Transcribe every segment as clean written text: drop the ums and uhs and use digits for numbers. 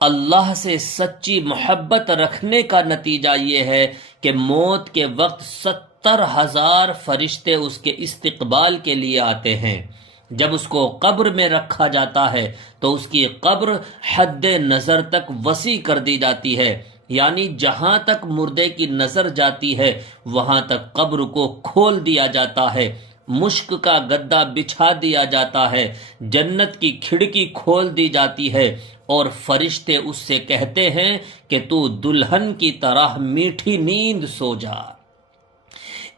اللہ سے سچی محبت رکھنے کا نتیجہ یہ ہے کہ موت کے وقت 70,000 فرشتے اس کے استقبال کے لیے آتے ہیں۔ جب اس کو قبر میں رکھا جاتا ہے تو اس کی قبر حد نظر تک وسیع کر دی جاتی ہے، یعنی جہاں تک مردے کی نظر جاتی ہے وہاں تک قبر کو کھول دیا جاتا ہے، مشک کا گدا بچھا دیا جاتا ہے، جنت کی کھڑکی کھول دی جاتی ہے، اور فرشتے اس سے کہتے ہیں کہ تو دلہن کی طرح میٹھی نیند سو جا۔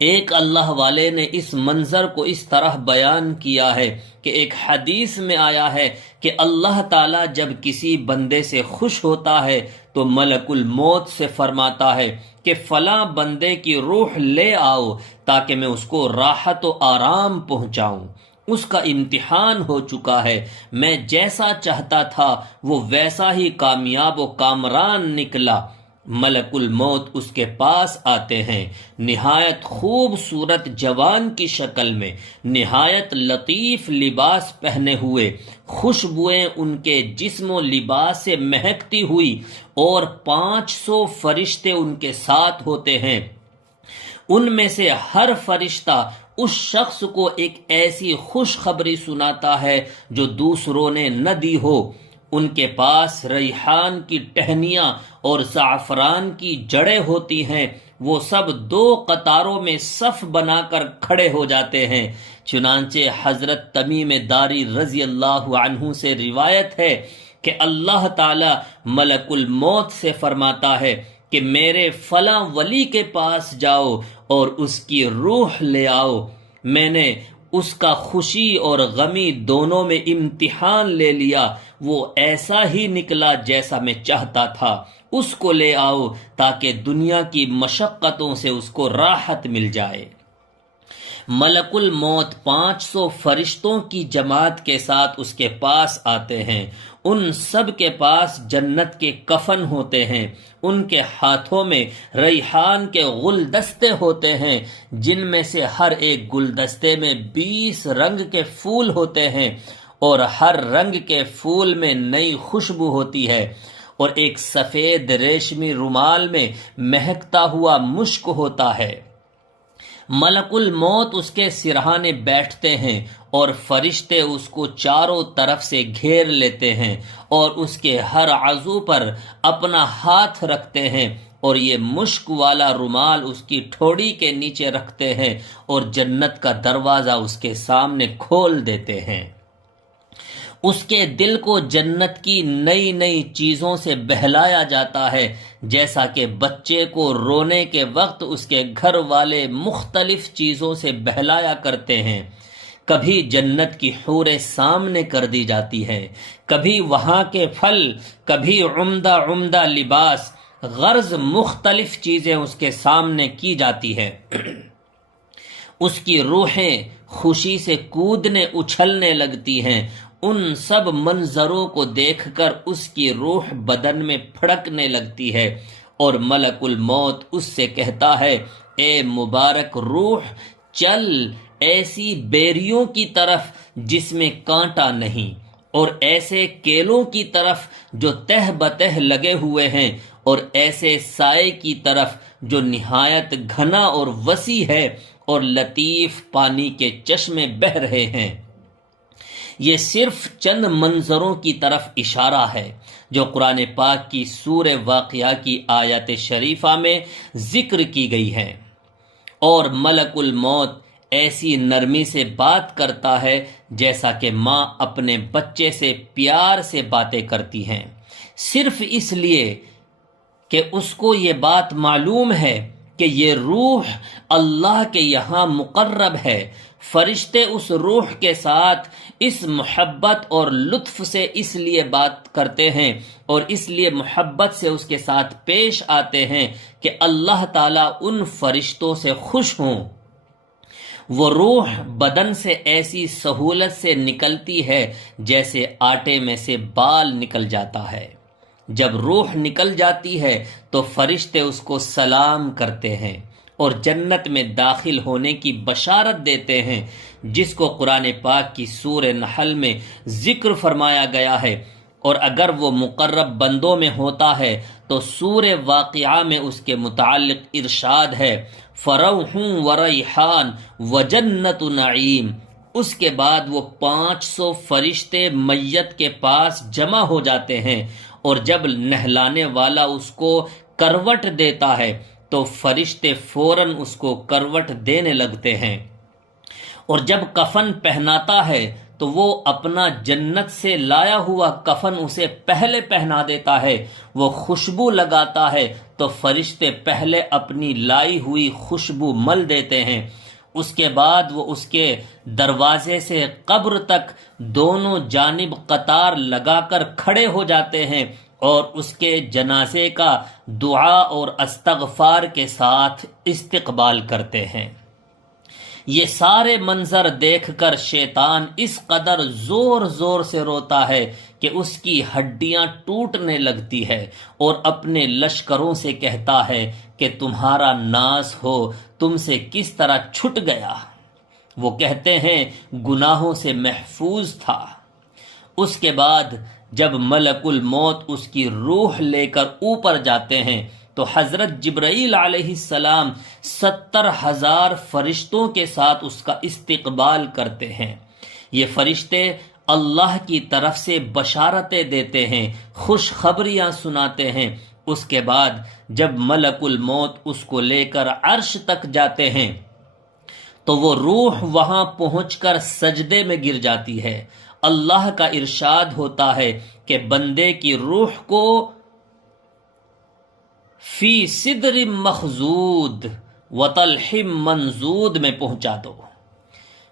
ایک اللہ والے نے اس منظر کو اس طرح بیان کیا ہے کہ ایک حدیث میں آیا ہے کہ اللہ تعالیٰ جب کسی بندے سے خوش ہوتا ہے تو ملک الموت سے فرماتا ہے کہ فلاں بندے کی روح لے آؤ تاکہ میں اس کو راحت و آرام پہنچاؤں، اس کا امتحان ہو چکا ہے، میں جیسا چاہتا تھا وہ ویسا ہی کامیاب و کامران نکلا۔ ملک الموت اس کے پاس آتے ہیں، نہایت خوبصورت جوان کی شکل میں، نہایت لطیف لباس پہنے ہوئے، خوشبوئیں ان کے جسم و لباس سے مہکتی ہوئی، اور 500 فرشتے ان کے ساتھ ہوتے ہیں۔ ان میں سے ہر فرشتہ اس شخص کو ایک ایسی خوشخبری سناتا ہے جو دوسروں نے نہ دی ہو۔ ان کے پاس ریحان کی ٹہنیاں اور زعفران کی جڑیں ہوتی ہیں، وہ سب 2 قطاروں میں صف بنا کر کھڑے ہو جاتے ہیں۔ چنانچہ حضرت تمیم داری رضی اللہ عنہ سے روایت ہے کہ اللہ تعالی ملک الموت سے فرماتا ہے کہ میرے فلاں ولی کے پاس جاؤ اور اس کی روح لے آؤ، میں نے اس کا خوشی اور غمی دونوں میں امتحان لے لیا، وہ ایسا ہی نکلا جیسا میں چاہتا تھا، اس کو لے آؤ تاکہ دنیا کی مشقتوں سے اس کو راحت مل جائے۔ ملک الموت 500 فرشتوں کی جماعت کے ساتھ اس کے پاس آتے ہیں، ان سب کے پاس جنت کے کفن ہوتے ہیں، ان کے ہاتھوں میں ریحان کے گلدستے ہوتے ہیں جن میں سے ہر ایک گلدستے میں 20 رنگ کے پھول ہوتے ہیں، اور ہر رنگ کے پھول میں نئی خوشبو ہوتی ہے، اور ایک سفید ریشمی رومال میں مہکتا ہوا مشک ہوتا ہے۔ ملک الموت اس کے سرہانے بیٹھتے ہیں اور فرشتے اس کو چاروں طرف سے گھیر لیتے ہیں اور اس کے ہر عضو پر اپنا ہاتھ رکھتے ہیں، اور یہ مشک والا رومال اس کی ٹھوڑی کے نیچے رکھتے ہیں اور جنت کا دروازہ اس کے سامنے کھول دیتے ہیں۔ اس کے دل کو جنت کی نئی نئی چیزوں سے بہلایا جاتا ہے، جیسا کہ بچے کو رونے کے وقت اس کے گھر والے مختلف چیزوں سے بہلایا کرتے ہیں۔ کبھی جنت کی حوریں سامنے کر دی جاتی ہیں، کبھی وہاں کے پھل، کبھی عمدہ عمدہ لباس، غرض مختلف چیزیں اس کے سامنے کی جاتی ہیں۔ اس کی روحیں خوشی سے کودنے اچھلنے لگتی ہیں، ان سب منظروں کو دیکھ کر اس کی روح بدن میں پھڑکنے لگتی ہے، اور ملک الموت اس سے کہتا ہے، اے مبارک روح، چل ایسی بیریوں کی طرف جس میں کانٹا نہیں، اور ایسے کیلوں کی طرف جو تہ بتہ لگے ہوئے ہیں، اور ایسے سائے کی طرف جو نہایت گھنا اور وسیع ہے، اور لطیف پانی کے چشمے بہہ رہے ہیں۔ یہ صرف چند منظروں کی طرف اشارہ ہے جو قرآن پاک کی سورہ واقعہ کی آیت شریفہ میں ذکر کی گئی ہے، اور ملک الموت ایسی نرمی سے بات کرتا ہے جیسا کہ ماں اپنے بچے سے پیار سے باتیں کرتی ہیں، صرف اس لیے کہ اس کو یہ بات معلوم ہے کہ یہ روح اللہ کے یہاں مقرب ہے۔ فرشتے اس روح کے ساتھ اس محبت اور لطف سے اس لیے بات کرتے ہیں اور اس لیے محبت سے اس کے ساتھ پیش آتے ہیں کہ اللہ تعالیٰ ان فرشتوں سے خوش ہوں۔ وہ روح بدن سے ایسی سہولت سے نکلتی ہے جیسے آٹے میں سے بال نکل جاتا ہے۔ جب روح نکل جاتی ہے تو فرشتے اس کو سلام کرتے ہیں اور جنت میں داخل ہونے کی بشارت دیتے ہیں، جس کو قرآن پاک کی سورہ نحل میں ذکر فرمایا گیا ہے، اور اگر وہ مقرب بندوں میں ہوتا ہے تو سورہ واقعہ میں اس کے متعلق ارشاد ہے فروح و ریحان و جنت نعیم۔ اس کے بعد وہ 500 فرشتے میت کے پاس جمع ہو جاتے ہیں، اور جب نہلانے والا اس کو کروٹ دیتا ہے تو فرشتے فوراً اس کو کروٹ دینے لگتے ہیں، اور جب کفن پہناتا ہے تو وہ اپنا جنت سے لایا ہوا کفن اسے پہلے پہنا دیتا ہے۔ وہ خوشبو لگاتا ہے تو فرشتے پہلے اپنی لائی ہوئی خوشبو مل دیتے ہیں، اس کے بعد وہ اس کے دروازے سے قبر تک دونوں جانب قطار لگا کر کھڑے ہو جاتے ہیں اور اس کے جنازے کا دعا اور استغفار کے ساتھ استقبال کرتے ہیں۔ یہ سارے منظر دیکھ کر شیطان اس قدر زور زور سے روتا ہے کہ اس کی ہڈیاں ٹوٹنے لگتی ہے، اور اپنے لشکروں سے کہتا ہے کہ تمہارا ناز ہو تم سے کس طرح چھٹ گیا۔ وہ کہتے ہیں گناہوں سے محفوظ تھا۔ اس کے بعد جب ملک الموت اس کی روح لے کر اوپر جاتے ہیں تو حضرت جبرائیل علیہ السلام 70,000 فرشتوں کے ساتھ اس کا استقبال کرتے ہیں۔ یہ فرشتے اللہ کی طرف سے بشارتیں دیتے ہیں، خوشخبریاں سناتے ہیں۔ اس کے بعد جب ملک الموت اس کو لے کر عرش تک جاتے ہیں تو وہ روح وہاں پہنچ کر سجدے میں گر جاتی ہے۔ اللہ کا ارشاد ہوتا ہے کہ بندے کی روح کو فی صدر مخضود وطلح منضود میں پہنچا دو۔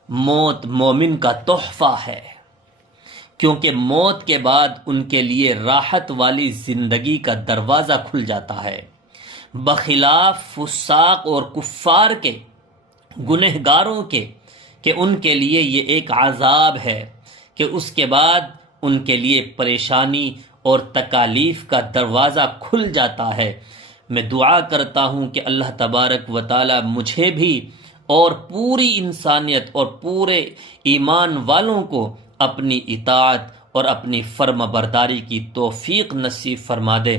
موت مومن کا تحفہ ہے، کیونکہ موت کے بعد ان کے لیے راحت والی زندگی کا دروازہ کھل جاتا ہے، بخلاف فساق اور کفار کے، گنہگاروں کے، کہ ان کے لیے یہ ایک عذاب ہے کہ اس کے بعد ان کے لیے پریشانی اور تکالیف کا دروازہ کھل جاتا ہے۔ میں دعا کرتا ہوں کہ اللہ تبارک و تعالی مجھے بھی اور پوری انسانیت اور پورے ایمان والوں کو اپنی اطاعت اور اپنی فرما برداری کی توفیق نصیب فرما دے۔